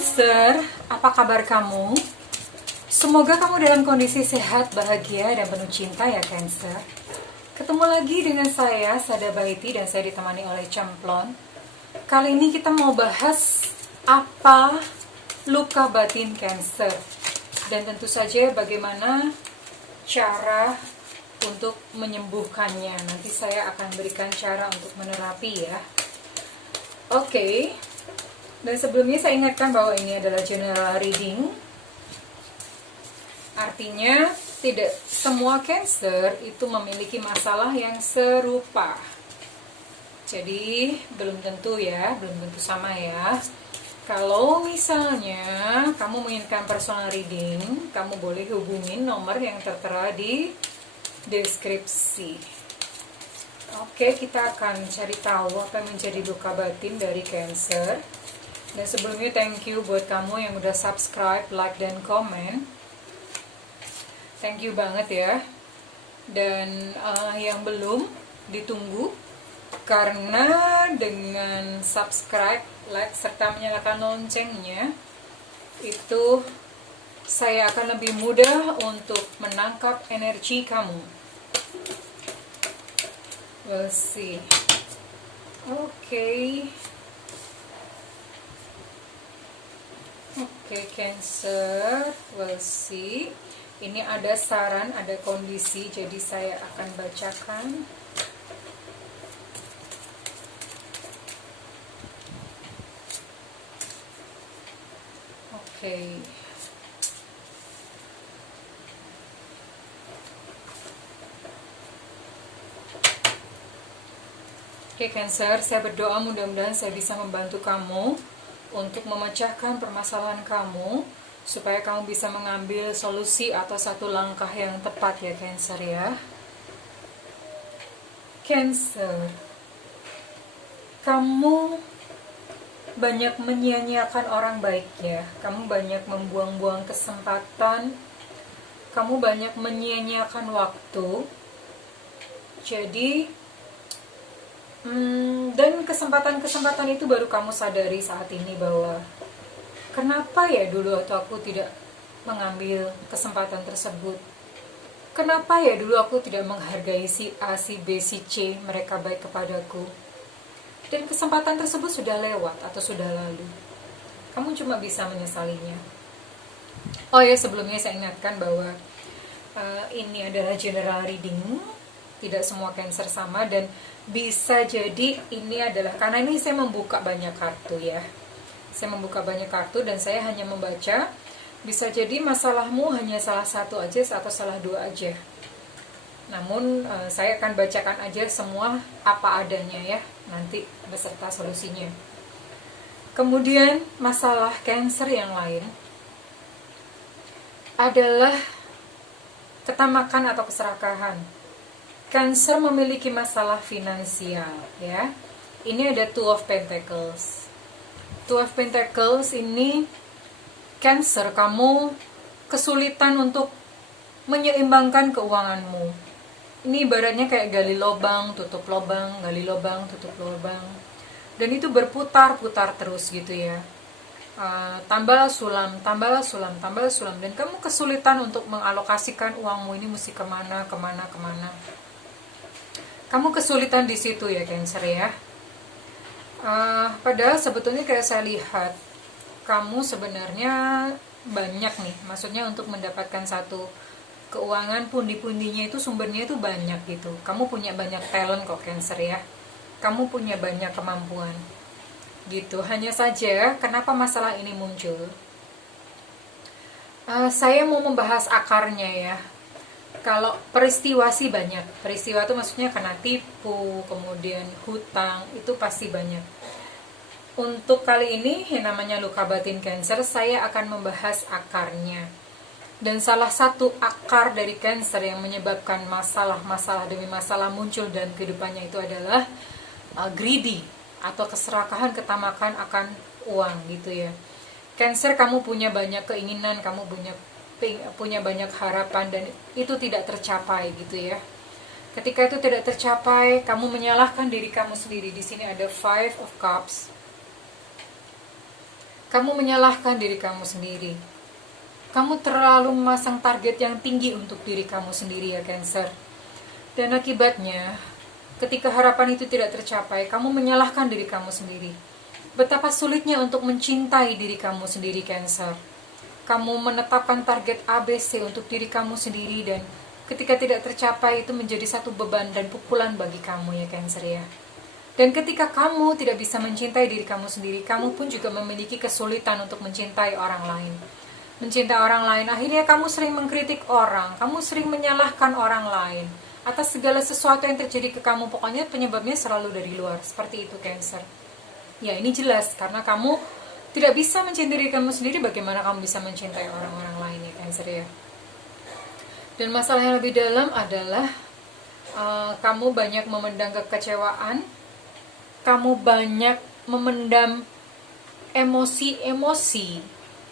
Cancer, apa kabar kamu? Semoga kamu dalam kondisi sehat, bahagia, dan penuh cinta ya Cancer. Ketemu lagi dengan saya, Sada Baiti, dan saya ditemani oleh Camplon. Kali ini kita mau bahas apa luka batin Cancer. Dan tentu saja bagaimana cara untuk menyembuhkannya. Nanti saya akan berikan cara untuk menerapi ya. Oke. Dan sebelumnya saya ingatkan bahwa ini adalah general reading. Artinya tidak semua Cancer itu memiliki masalah yang serupa. Jadi belum tentu ya, belum tentu sama ya. Kalau misalnya kamu menginginkan personal reading, kamu boleh hubungin nomor yang tertera di deskripsi. Oke, kita akan cari tahu apa yang menjadi luka batin dari Cancer. Dan sebelumnya thank you buat kamu yang udah subscribe, like, dan komen. Thank you banget ya. Dan yang belum, ditunggu. Karena dengan subscribe, like, serta menyalakan loncengnya, itu saya akan lebih mudah untuk menangkap energi kamu. We'll see. Oke, Cancer, we'll see. Ini ada saran, ada kondisi, jadi saya akan bacakan. Oke. Oke, Cancer, saya berdoa mudah-mudahan saya bisa membantu kamu untuk memecahkan permasalahan kamu supaya kamu bisa mengambil solusi atau satu langkah yang tepat ya Cancer ya. Cancer, kamu banyak menyia-nyiakan orang baik ya. Kamu banyak membuang-buang kesempatan. Kamu banyak menyia-nyiakan waktu. Jadi dan kesempatan-kesempatan itu baru kamu sadari saat ini bahwa kenapa ya dulu atau aku tidak mengambil kesempatan tersebut. Kenapa ya dulu aku tidak menghargai si A, si B, si C, mereka baik kepadaku. Dan kesempatan tersebut sudah lewat atau sudah lalu. Kamu cuma bisa menyesalinya. Oh ya, sebelumnya saya ingatkan bahwa ini adalah general reading. Tidak semua Cancer sama dan bisa jadi ini adalah, karena ini saya membuka banyak kartu ya. Saya membuka banyak kartu dan saya hanya membaca. Bisa jadi masalahmu hanya salah satu aja atau salah dua aja. Namun saya akan bacakan aja semua apa adanya ya, nanti beserta solusinya. Kemudian masalah Cancer yang lain adalah ketamakan atau keserakahan. Cancer memiliki masalah finansial ya. Ini ada Two of Pentacles. Two of Pentacles ini Cancer, kamu kesulitan untuk menyeimbangkan keuanganmu. Ini ibaratnya kayak gali lubang, tutup lubang, gali lubang, tutup lubang. Dan itu berputar-putar terus gitu ya. Tambah sulam, tambah sulam, tambah sulam. Dan kamu kesulitan untuk mengalokasikan uangmu ini mesti kemana. Kamu kesulitan di situ ya Cancer ya. Padahal sebetulnya kayak saya lihat kamu sebenarnya banyak nih, maksudnya untuk mendapatkan satu keuangan pundi-pundinya itu sumbernya itu banyak gitu. Kamu punya banyak talent kok Cancer ya. Kamu punya banyak kemampuan gitu. Hanya saja kenapa masalah ini muncul? Saya mau membahas akarnya ya. Kalau peristiwa sih banyak. Peristiwa itu maksudnya kena tipu, kemudian hutang, itu pasti banyak. Untuk kali ini yang namanya luka batin Cancer, saya akan membahas akarnya. Dan salah satu akar dari Cancer yang menyebabkan masalah demi masalah muncul dalam kehidupannya itu adalah greedy atau keserakahan, ketamakan akan uang gitu ya. Cancer, kamu punya banyak keinginan, kamu punya banyak harapan dan itu tidak tercapai gitu ya. Ketika itu tidak tercapai, kamu menyalahkan diri kamu sendiri. Di sini ada Five of Cups. Kamu menyalahkan diri kamu sendiri. Kamu terlalu memasang target yang tinggi untuk diri kamu sendiri ya Cancer. Dan akibatnya, ketika harapan itu tidak tercapai, kamu menyalahkan diri kamu sendiri. Betapa sulitnya untuk mencintai diri kamu sendiri Cancer. Kamu menetapkan target ABC untuk diri kamu sendiri dan ketika tidak tercapai itu menjadi satu beban dan pukulan bagi kamu ya Cancer ya. Dan ketika kamu tidak bisa mencintai diri kamu sendiri, kamu pun juga memiliki kesulitan untuk mencintai orang lain. Mencintai orang lain, akhirnya kamu sering mengkritik orang, kamu sering menyalahkan orang lain atas segala sesuatu yang terjadi ke kamu. Pokoknya penyebabnya selalu dari luar, seperti itu Cancer. Ya ini jelas, karena kamu tidak bisa mencintai diri kamu sendiri, bagaimana kamu bisa mencintai orang-orang lain ya Cancer ya. Dan masalah yang lebih dalam adalah kamu banyak memendam kekecewaan, kamu banyak memendam emosi-emosi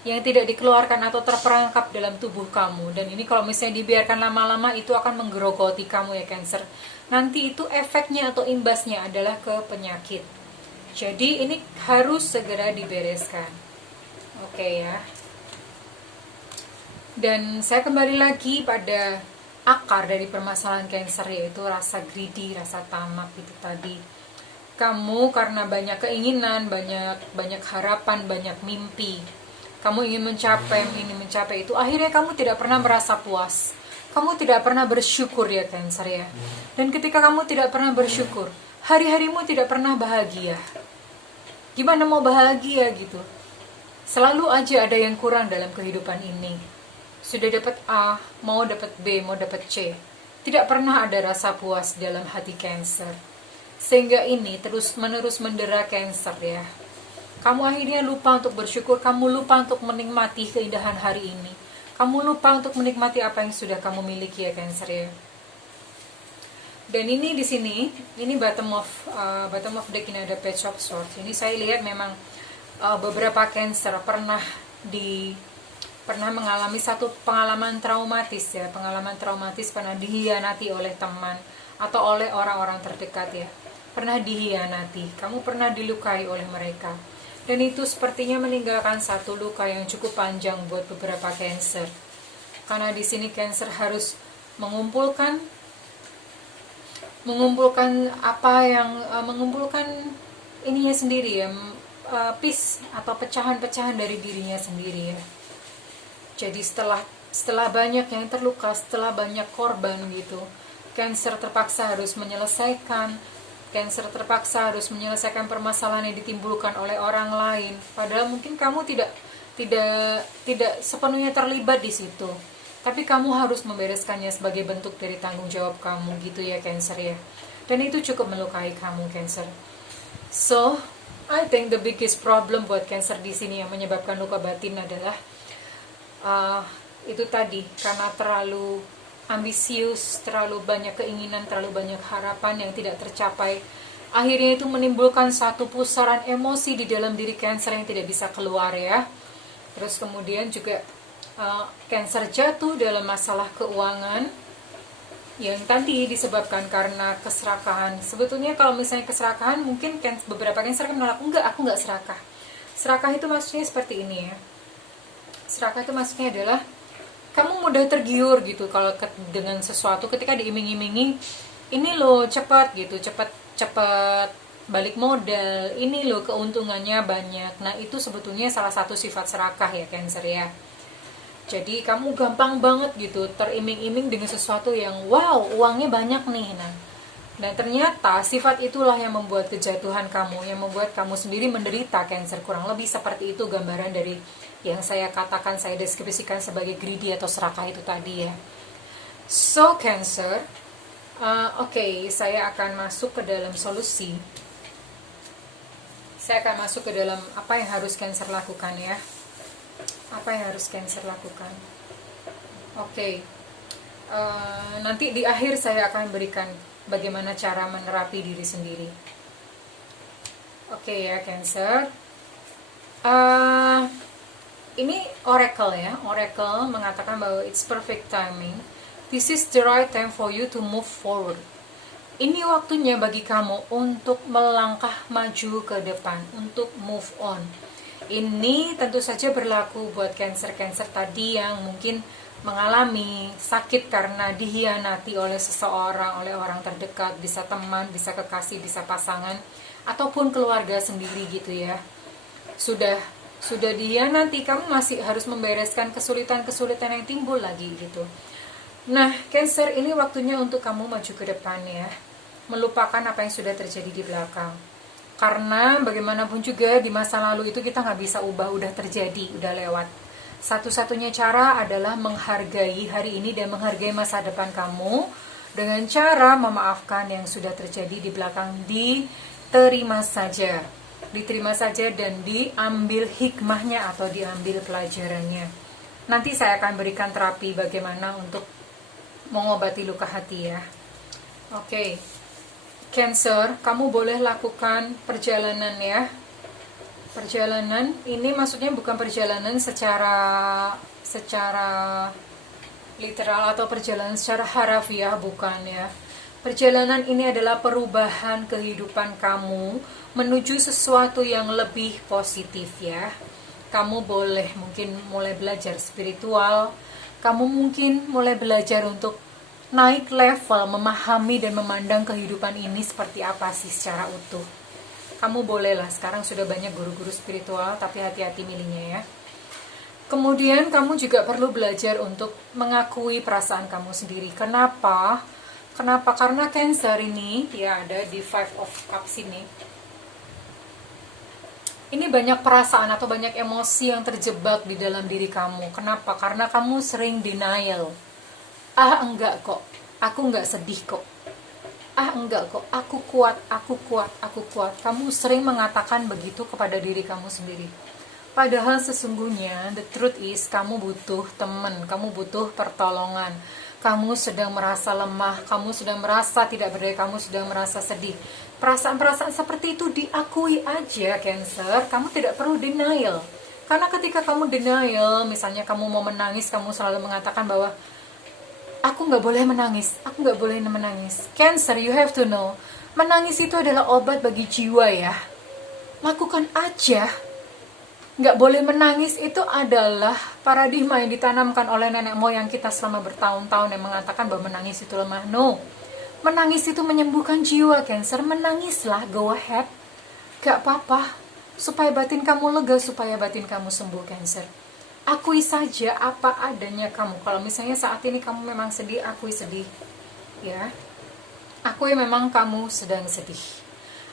yang tidak dikeluarkan atau terperangkap dalam tubuh kamu. Dan ini kalau misalnya dibiarkan lama-lama itu akan menggerogoti kamu ya Cancer. Nanti itu efeknya atau imbasnya adalah ke penyakit. Jadi ini harus segera dibereskan. Oke ya. Dan saya kembali lagi pada akar dari permasalahan Cancer, yaitu rasa greedy, rasa tamak itu tadi. Kamu karena banyak keinginan, banyak harapan, banyak mimpi. Kamu ingin mencapai itu, akhirnya kamu tidak pernah merasa puas. Kamu tidak pernah bersyukur ya Cancer ya. Dan ketika kamu tidak pernah bersyukur, hari-harimu tidak pernah bahagia. Gimana mau bahagia gitu? Selalu aja ada yang kurang dalam kehidupan ini. Sudah dapat A, mau dapat B, mau dapat C. Tidak pernah ada rasa puas dalam hati Cancer. Sehingga ini terus-menerus mendera Cancer ya. Kamu akhirnya lupa untuk bersyukur, kamu lupa untuk menikmati keindahan hari ini. Kamu lupa untuk menikmati apa yang sudah kamu miliki ya Cancer ya. Dan ini di sini, ini bottom of deck, ini ada Page of Swords. Ini saya lihat memang beberapa Cancer pernah mengalami satu pengalaman traumatis ya, pernah dihianati oleh teman atau oleh orang-orang terdekat ya. Pernah dihianati, kamu pernah dilukai oleh mereka. Dan itu sepertinya meninggalkan satu luka yang cukup panjang buat beberapa Cancer. Karena di sini Cancer harus mengumpulkan ininya sendiri ya, piece atau pecahan-pecahan dari dirinya sendiri ya. Jadi setelah banyak yang terluka, setelah banyak korban gitu, Cancer terpaksa harus menyelesaikan permasalahan yang ditimbulkan oleh orang lain. Padahal mungkin kamu tidak sepenuhnya terlibat di situ. Tapi kamu harus membereskannya sebagai bentuk dari tanggung jawab kamu gitu ya Cancer ya. Dan itu cukup melukai kamu Cancer. So, I think the biggest problem buat Cancer di sini yang menyebabkan luka batin adalah itu tadi, karena terlalu ambisius, terlalu banyak keinginan, terlalu banyak harapan yang tidak tercapai. Akhirnya itu menimbulkan satu pusaran emosi di dalam diri Cancer yang tidak bisa keluar ya. Terus kemudian juga Cancer jatuh dalam masalah keuangan yang tadi disebabkan karena keserakahan. Sebetulnya kalau misalnya keserakahan, mungkin beberapa Cancer kan menolak, enggak, aku enggak serakah. Serakah itu maksudnya seperti ini ya. Serakah itu maksudnya adalah kamu mudah tergiur gitu kalau dengan sesuatu, ketika diiming-imingi, ini loh cepat gitu, cepat balik modal, ini loh keuntungannya banyak. Nah itu sebetulnya salah satu sifat serakah ya Cancer ya. Jadi kamu gampang banget gitu teriming-iming dengan sesuatu yang wow, uangnya banyak nih. Nah, dan ternyata sifat itulah yang membuat kejatuhan kamu, yang membuat kamu sendiri menderita Cancer. Kurang lebih seperti itu gambaran dari yang saya katakan, saya deskripsikan sebagai greedy atau serakah itu tadi ya. So Cancer, oke, saya akan masuk ke dalam solusi. Saya akan masuk ke dalam apa yang harus Cancer lakukan ya. Apa yang harus Cancer lakukan? Oke. Nanti di akhir saya akan berikan bagaimana cara menerapi diri sendiri. Oke ya Cancer. Ini Oracle ya. Oracle mengatakan bahwa it's perfect timing. This is the right time for you to move forward. Ini waktunya bagi kamu untuk melangkah maju ke depan, untuk move on. Ini tentu saja berlaku buat Cancer-Cancer tadi yang mungkin mengalami sakit karena dihianati oleh seseorang, oleh orang terdekat, bisa teman, bisa kekasih, bisa pasangan, ataupun keluarga sendiri gitu ya. Sudah dihianati, kamu masih harus membereskan kesulitan-kesulitan yang timbul lagi gitu. Nah, Cancer, ini waktunya untuk kamu maju ke depan ya. Melupakan apa yang sudah terjadi di belakang. Karena bagaimanapun juga di masa lalu itu kita nggak bisa ubah, udah terjadi, udah lewat. Satu-satunya cara adalah menghargai hari ini dan menghargai masa depan kamu dengan cara memaafkan yang sudah terjadi di belakang. Diterima saja dan diambil hikmahnya atau diambil pelajarannya. Nanti saya akan berikan terapi bagaimana untuk mengobati luka hati ya. Oke. Cancer, kamu boleh lakukan perjalanan ya. Perjalanan ini maksudnya bukan perjalanan secara literal atau perjalanan secara harafiah, bukan ya. Perjalanan ini adalah perubahan kehidupan kamu menuju sesuatu yang lebih positif ya. Kamu boleh mungkin mulai belajar spiritual, kamu mungkin mulai belajar untuk naik level, memahami dan memandang kehidupan ini seperti apa sih secara utuh. Kamu bolehlah, sekarang sudah banyak guru-guru spiritual, tapi hati-hati milihnya ya. Kemudian kamu juga perlu belajar untuk mengakui perasaan kamu sendiri. Kenapa? Karena Cancer ini, ya ada di Five of Cups ini. Ini banyak perasaan atau banyak emosi yang terjebak di dalam diri kamu. Kenapa? Karena kamu sering denial. Enggak kok, aku enggak sedih kok. Enggak kok, aku kuat. Kamu sering mengatakan begitu kepada diri kamu sendiri. Padahal sesungguhnya, the truth is, kamu butuh teman, kamu butuh pertolongan. Kamu sedang merasa lemah, kamu sedang merasa tidak berdaya, kamu sedang merasa sedih. Perasaan-perasaan seperti itu diakui aja, Cancer. Kamu tidak perlu denial. Karena ketika kamu denial, misalnya kamu mau menangis, kamu selalu mengatakan bahwa aku nggak boleh menangis. Cancer, you have to know, menangis itu adalah obat bagi jiwa ya. Lakukan aja. Nggak boleh menangis itu adalah paradigma yang ditanamkan oleh nenek moyang kita selama bertahun-tahun yang mengatakan bahwa menangis itu lemah. No, menangis itu menyembuhkan jiwa, Cancer. Menangislah, go ahead. Gak apa-apa, supaya batin kamu lega, supaya batin kamu sembuh, Cancer. Akui saja apa adanya kamu. Kalau misalnya saat ini kamu memang sedih, akui sedih ya. Akui memang kamu sedang sedih.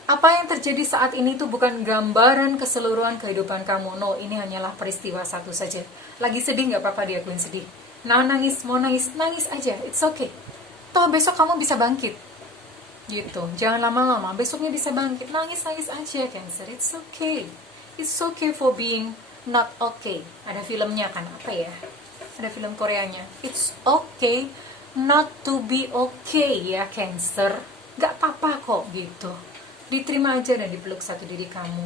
Apa yang terjadi saat ini itu bukan gambaran keseluruhan kehidupan kamu. No, ini hanyalah peristiwa satu saja. Lagi sedih nggak apa-apa diakuin sedih. Nah, mau nangis aja, it's okay. Toh besok kamu bisa bangkit gitu. Jangan lama-lama, besoknya bisa bangkit. Nangis aja, Cancer. It's okay for being not okay. Ada filmnya kan, apa ya? Ada film Koreanya. It's okay not to be okay ya, Cancer. Gak apa-apa kok gitu. Diterima aja dan dipeluk satu diri kamu.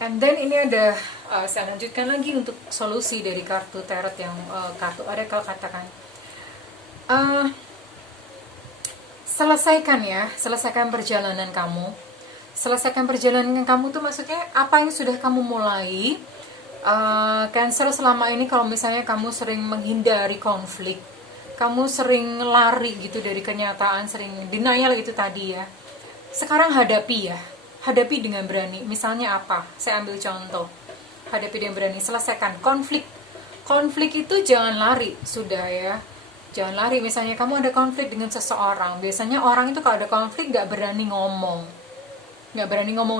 And then ini ada, saya lanjutkan lagi untuk solusi dari kartu tarot yang kartu oracle katakan. Selesaikan perjalanan kamu. Selesaikan perjalanan kamu tuh maksudnya apa yang sudah kamu mulai. Cancer, selama ini kalau misalnya kamu sering menghindari konflik, kamu sering lari gitu dari kenyataan, sering denial itu tadi ya. Sekarang hadapi dengan berani. Misalnya apa? Saya ambil contoh. Hadapi dengan berani, selesaikan konflik. Konflik itu jangan lari, sudah ya. Jangan lari, misalnya kamu ada konflik dengan seseorang. Biasanya orang itu kalau ada konflik gak berani ngomong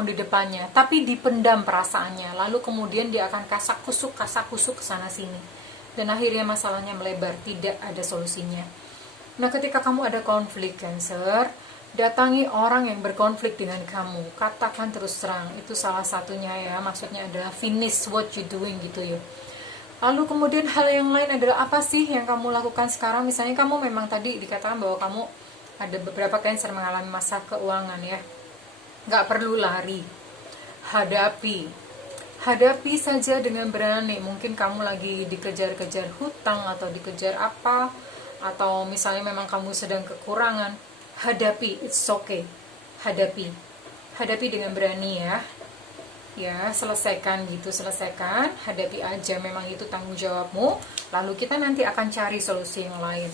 di depannya, tapi dipendam perasaannya. Lalu kemudian dia akan kasak kusuk kesana sini. Dan akhirnya masalahnya melebar, tidak ada solusinya. Nah, ketika kamu ada konflik, Cancer, datangi orang yang berkonflik dengan kamu, katakan terus terang. Itu salah satunya ya, maksudnya adalah finish what you doing gitu ya. Lalu kemudian hal yang lain adalah apa sih yang kamu lakukan sekarang. Misalnya kamu memang tadi dikatakan bahwa kamu ada beberapa Cancer mengalami masalah keuangan ya. Gak perlu lari, hadapi saja dengan berani. Mungkin kamu lagi dikejar-kejar hutang atau dikejar apa, atau misalnya memang kamu sedang kekurangan. Hadapi, it's okay. Hadapi dengan berani ya. ya, selesaikan gitu, selesaikan, hadapi aja, memang itu tanggung jawabmu, lalu kita nanti akan cari solusi yang lain.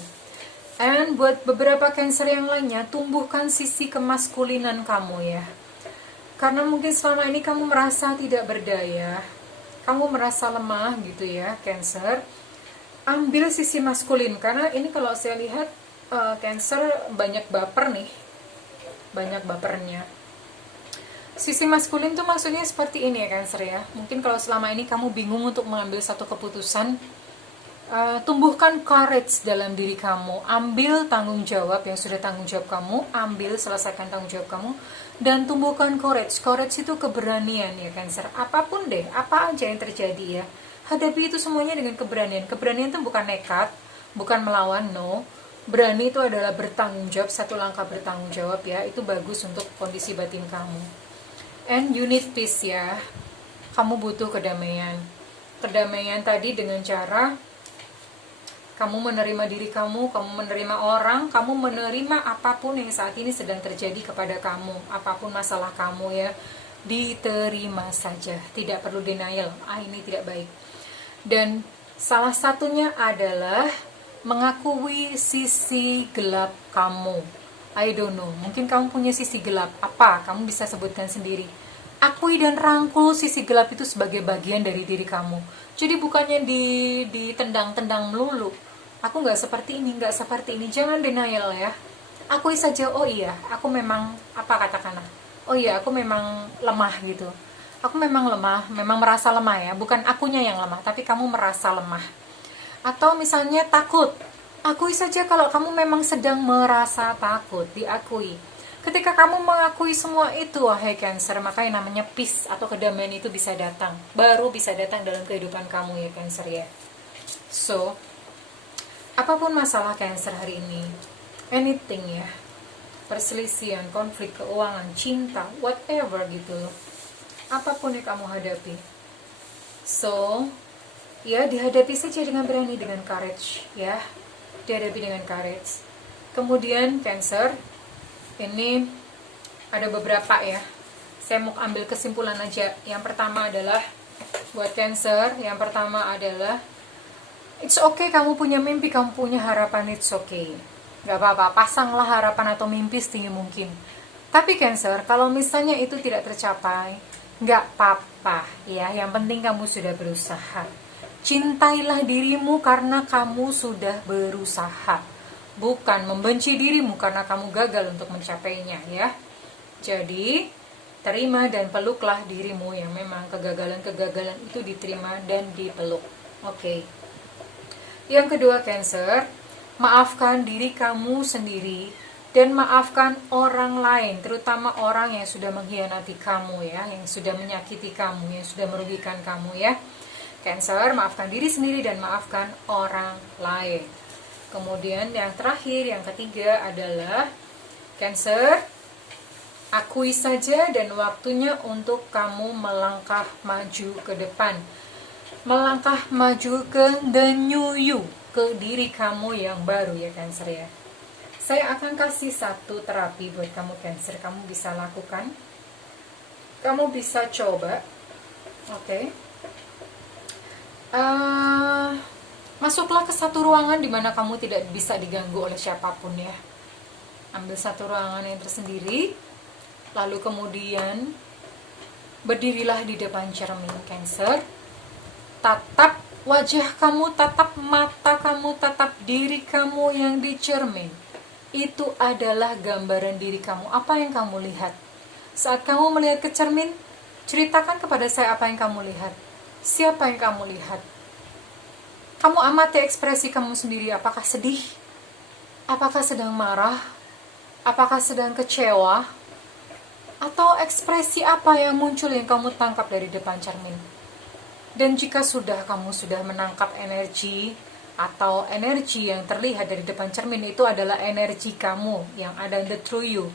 And buat beberapa Cancer yang lainnya, tumbuhkan sisi kemaskulinan kamu ya, karena mungkin selama ini kamu merasa tidak berdaya, kamu merasa lemah gitu ya Cancer. Ambil sisi maskulin, karena ini kalau saya lihat Cancer banyak baper nih, banyak bapernya. Sisi maskulin tuh maksudnya seperti ini ya Cancer ya. Mungkin kalau selama ini kamu bingung untuk mengambil satu keputusan, tumbuhkan courage dalam diri kamu. Ambil tanggung jawab yang sudah tanggung jawab kamu, ambil, selesaikan tanggung jawab kamu, dan tumbuhkan courage. Courage itu keberanian ya Cancer. Apapun deh, apa aja yang terjadi ya, hadapi itu semuanya dengan keberanian. Keberanian itu bukan nekat, bukan melawan, no. Berani itu adalah bertanggung jawab, satu langkah bertanggung jawab ya. Itu bagus untuk kondisi batin kamu. And you need peace ya. Kamu butuh kedamaian. Kedamaian tadi dengan cara kamu menerima diri kamu menerima orang, kamu menerima apapun yang saat ini sedang terjadi kepada kamu, apapun masalah kamu ya, diterima saja, tidak perlu denial, ini tidak baik. Dan salah satunya adalah mengakui sisi gelap kamu. I don't know, mungkin kamu punya sisi gelap. Apa? Kamu bisa sebutkan sendiri. Akui dan rangkul sisi gelap itu sebagai bagian dari diri kamu. Jadi bukannya ditendang-tendang melulu. Aku nggak seperti ini, nggak seperti ini. Jangan denial ya. Akui saja, oh iya, aku memang, apa katakanlah, oh iya, aku memang lemah gitu. Aku memang lemah, memang merasa lemah ya. Bukan akunya yang lemah, tapi kamu merasa lemah. Atau misalnya takut. Akui saja kalau kamu memang sedang merasa takut, diakui. Ketika kamu mengakui semua itu, wahai Cancer, maka yang namanya peace atau kedamaian itu bisa datang. Baru bisa datang dalam kehidupan kamu ya Cancer ya. So, apapun masalah Cancer hari ini, anything ya, perselisihan, konflik, keuangan, cinta, whatever gitu, apapun yang kamu hadapi. So, ya dihadapi saja dengan berani, dengan courage ya. Dihadapi dengan courage. Kemudian Cancer, ini ada beberapa ya, saya mau ambil kesimpulan aja. Yang pertama adalah buat Cancer, yang pertama adalah it's okay kamu punya mimpi, kamu punya harapan, it's okay, gak apa-apa, pasanglah harapan atau mimpi setinggi mungkin. Tapi Cancer, kalau misalnya itu tidak tercapai, gak apa-apa ya, yang penting kamu sudah berusaha. Cintailah dirimu karena kamu sudah berusaha, bukan membenci dirimu karena kamu gagal untuk mencapainya ya. Jadi terima dan peluklah dirimu yang memang kegagalan-kegagalan itu diterima dan dipeluk. Oke. Yang kedua Cancer, maafkan diri kamu sendiri dan maafkan orang lain, terutama orang yang sudah mengkhianati kamu ya, yang sudah menyakiti kamu, yang sudah merugikan kamu ya. Cancer, maafkan diri sendiri dan maafkan orang lain. Kemudian yang terakhir, yang ketiga adalah Cancer, akui saja dan waktunya untuk kamu melangkah maju ke depan. Melangkah maju ke the new you, ke diri kamu yang baru ya Cancer ya. Saya akan kasih satu terapi buat kamu Cancer, kamu bisa lakukan. Kamu bisa coba. Oke. Masuklah ke satu ruangan di mana kamu tidak bisa diganggu oleh siapapun ya. Ambil satu ruangan yang tersendiri, lalu kemudian berdirilah di depan cermin Cancer. Tatap wajah kamu, tatap mata kamu, tatap diri kamu yang di cermin. Itu adalah gambaran diri kamu. Apa yang kamu lihat? Saat kamu melihat ke cermin, ceritakan kepada saya apa yang kamu lihat. Siapa yang kamu lihat? Kamu amati ekspresi kamu sendiri. Apakah sedih? Apakah sedang marah? Apakah sedang kecewa? Atau ekspresi apa yang muncul yang kamu tangkap dari depan cermin? Dan jika kamu sudah menangkap energi atau energi yang terlihat dari depan cermin, itu adalah energi kamu yang ada in the true you.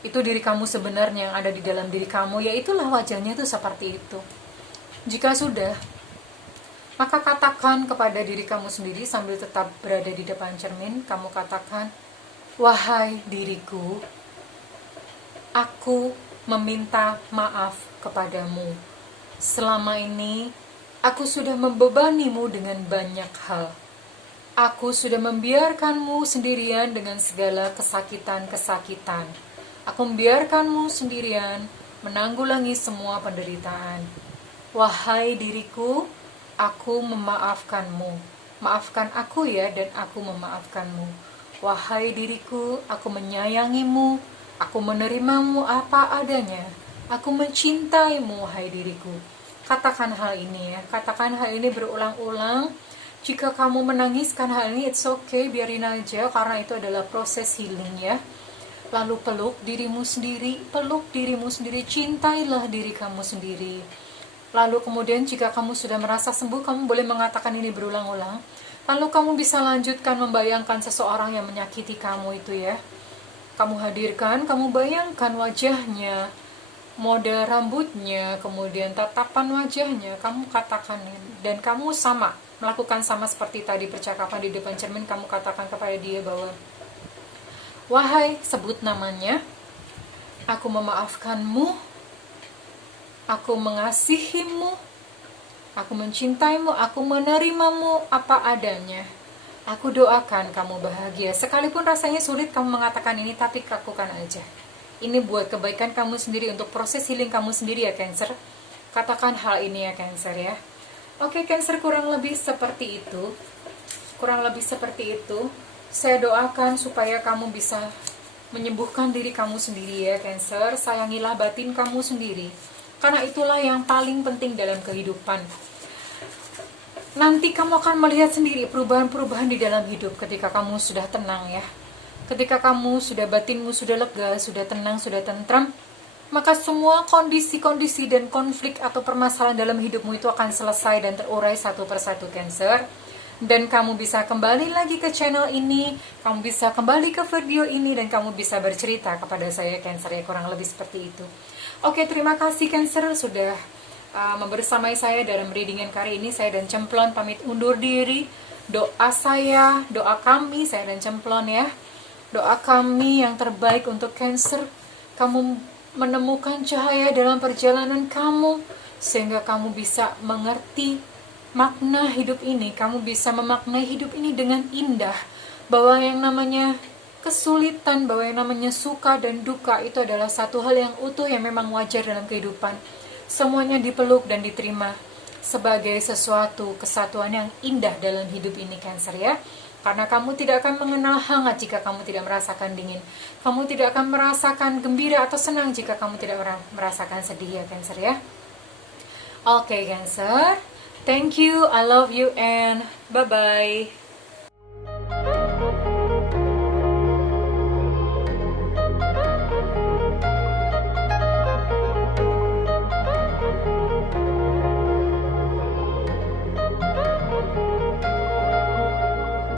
Itu diri kamu sebenarnya yang ada di dalam diri kamu, ya itulah wajahnya itu seperti itu. Jika sudah, maka katakan kepada diri kamu sendiri sambil tetap berada di depan cermin, kamu katakan, wahai diriku, aku meminta maaf kepadamu. Selama ini, aku sudah membebanimu dengan banyak hal. Aku sudah membiarkanmu sendirian dengan segala kesakitan-kesakitan. Aku membiarkanmu sendirian menanggulangi semua penderitaan. Wahai diriku, aku memaafkanmu. Maafkan aku ya, dan aku memaafkanmu. Wahai diriku, aku menyayangimu. Aku menerimamu apa adanya. Aku mencintaimu, hai diriku. Katakan hal ini ya. Katakan hal ini berulang-ulang. Jika kamu menangiskan hal ini, it's okay, biarin aja. Karena itu adalah proses healing ya. Lalu peluk dirimu sendiri. Peluk dirimu sendiri. Cintailah diri kamu sendiri. Lalu kemudian jika kamu sudah merasa sembuh, kamu boleh mengatakan ini berulang-ulang. Lalu kamu bisa lanjutkan membayangkan seseorang yang menyakiti kamu itu ya. Kamu hadirkan, kamu bayangkan wajahnya, model rambutnya, kemudian tatapan wajahnya, kamu katakan, dan kamu sama, melakukan sama seperti tadi percakapan di depan cermin, kamu katakan kepada dia bahwa, wahai, sebut namanya, aku memaafkanmu, aku mengasihimu, aku mencintaimu, aku menerimamu apa adanya. Aku doakan kamu bahagia. Sekalipun rasanya sulit kamu mengatakan ini, tapi lakukan aja. Ini buat kebaikan kamu sendiri, untuk proses healing kamu sendiri ya Cancer. Katakan hal ini ya Cancer ya. Oke Cancer, kurang lebih seperti itu. Kurang lebih seperti itu. Saya doakan supaya kamu bisa menyembuhkan diri kamu sendiri ya Cancer. Sayangilah batin kamu sendiri. Karena itulah yang paling penting dalam kehidupan. Nanti kamu akan melihat sendiri perubahan-perubahan di dalam hidup ketika kamu sudah tenang ya. Ketika kamu sudah, batinmu sudah lega, sudah tenang, sudah tentram, maka semua kondisi-kondisi dan konflik atau permasalahan dalam hidupmu itu akan selesai dan terurai satu persatu Cancer. Dan kamu bisa kembali lagi ke channel ini, kamu bisa kembali ke video ini, dan kamu bisa bercerita kepada saya Cancer ya, kurang lebih seperti itu. Oke, terima kasih Cancer sudah membersamai saya dalam readingan kali ini. Saya dan Cemplon pamit undur diri. Doa saya, doa kami, saya dan Cemplon ya, doa kami yang terbaik untuk Cancer, kamu menemukan cahaya dalam perjalanan kamu, sehingga kamu bisa mengerti makna hidup ini, kamu bisa memaknai hidup ini dengan indah, bahwa yang namanya kesulitan, bahwa yang namanya suka dan duka itu adalah satu hal yang utuh, yang memang wajar dalam kehidupan. Semuanya dipeluk dan diterima sebagai sesuatu kesatuan yang indah dalam hidup ini Cancer ya. Karena kamu tidak akan mengenal hangat jika kamu tidak merasakan dingin. Kamu tidak akan merasakan gembira atau senang jika kamu tidak merasakan sedih ya Cancer ya. Oke Cancer, thank you, I love you, and bye-bye.